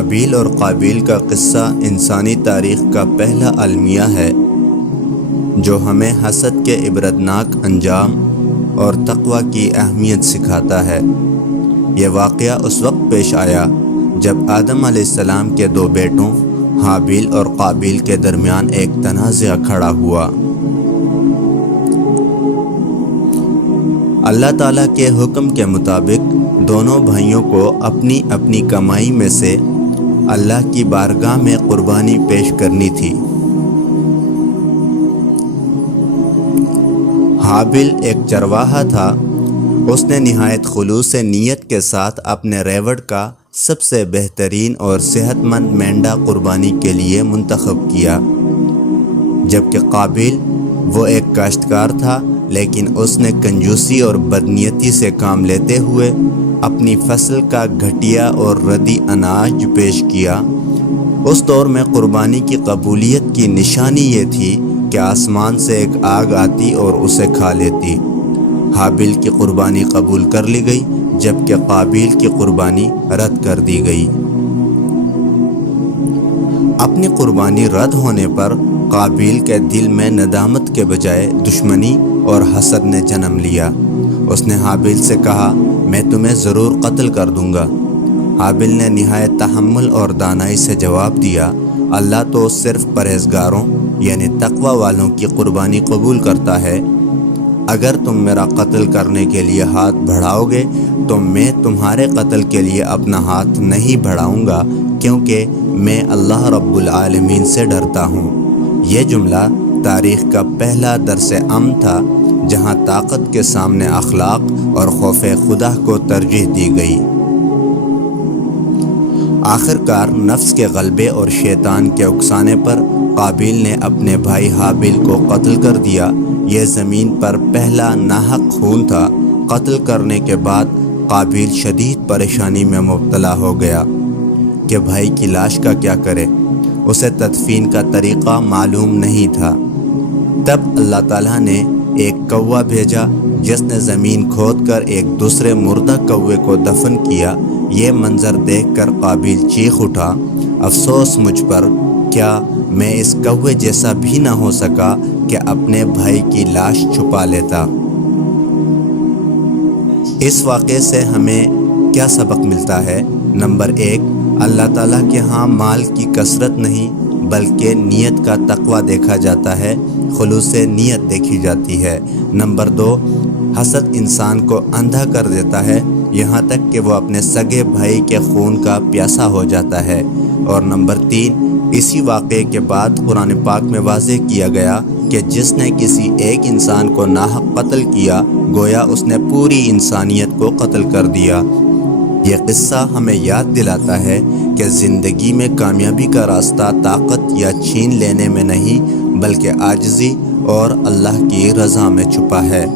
حابیل اور قابیل کا قصہ انسانی تاریخ کا پہلا المیہ ہے جو ہمیں حسد کے عبرتناک انجام اور تقوی کی اہمیت سکھاتا ہے۔ یہ واقعہ اس وقت پیش آیا جب آدم علیہ السلام کے دو بیٹوں حابیل اور قابیل کے درمیان ایک تنازع کھڑا ہوا۔ اللہ تعالیٰ کے حکم کے مطابق دونوں بھائیوں کو اپنی اپنی کمائی میں سے اللہ کی بارگاہ میں قربانی پیش کرنی تھی۔ حابیل ایک چرواہا تھا۔ اس نے نہایت خلوص نیت کے ساتھ اپنے ریوڑ کا سب سے بہترین اور صحت مند مینڈا قربانی کے لیے منتخب کیا، جبکہ قابیل وہ ایک کاشتکار تھا، لیکن اس نے کنجوسی اور بدنیتی سے کام لیتے ہوئے اپنی فصل کا گھٹیا اور ردی اناج پیش کیا۔ اس دور میں قربانی کی قبولیت کی نشانی یہ تھی کہ آسمان سے ایک آگ آتی اور اسے کھا لیتی۔ حابیل کی قربانی قبول کر لی گئی، جبکہ قابیل کی قربانی رد کر دی گئی۔ اپنی قربانی رد ہونے پر قابیل کے دل میں ندامت کے بجائے دشمنی اور حسد نے جنم لیا۔ اس نے حابیل سے کہا، میں تمہیں ضرور قتل کر دوں گا۔ حابیل نے نہایت تحمل اور دانائی سے جواب دیا، اللہ تو صرف پرہیزگاروں یعنی تقوی والوں کی قربانی قبول کرتا ہے۔ اگر تم میرا قتل کرنے کے لیے ہاتھ بڑھاؤ گے تو میں تمہارے قتل کے لیے اپنا ہاتھ نہیں بڑھاؤں گا، کیونکہ میں اللہ رب العالمین سے ڈرتا ہوں۔ یہ جملہ تاریخ کا پہلا درس امن تھا جہاں طاقت کے سامنے اخلاق اور خوف خدا کو ترجیح دی گئی۔ آخرکار نفس کے غلبے اور شیطان کے اکسانے پر قابیل نے اپنے بھائی حابیل کو قتل کر دیا۔ یہ زمین پر پہلا ناحق خون تھا۔ قتل کرنے کے بعد قابیل شدید پریشانی میں مبتلا ہو گیا کہ بھائی کی لاش کا کیا کرے۔ اسے تدفین کا طریقہ معلوم نہیں تھا۔ تب اللہ تعالیٰ نے ایک کوا بھیجا جس نے زمین کھود کر ایک دوسرے مردہ کوے کو دفن کیا۔ یہ منظر دیکھ کر قابیل چیخ اٹھا، افسوس مجھ پر، کیا میں اس کوے جیسا بھی نہ ہو سکا کہ اپنے بھائی کی لاش چھپا لیتا۔ اس واقعے سے ہمیں کیا سبق ملتا ہے؟ نمبر 1، اللہ تعالیٰ کے ہاں مال کی کثرت نہیں بلکہ نیت کا تقوی دیکھا جاتا ہے، خلوص نیت دیکھی جاتی ہے۔ نمبر 2، حسد انسان کو اندھا کر دیتا ہے، یہاں تک کہ وہ اپنے سگے بھائی کے خون کا پیاسا ہو جاتا ہے۔ اور نمبر 3، اسی واقعے کے بعد قرآن پاک میں واضح کیا گیا کہ جس نے کسی ایک انسان کو ناحق قتل کیا گویا اس نے پوری انسانیت کو قتل کر دیا۔ یہ قصہ ہمیں یاد دلاتا ہے کہ زندگی میں کامیابی کا راستہ طاقت یا چھین لینے میں نہیں بلکہ عاجزی اور اللہ کی رضا میں چھپا ہے۔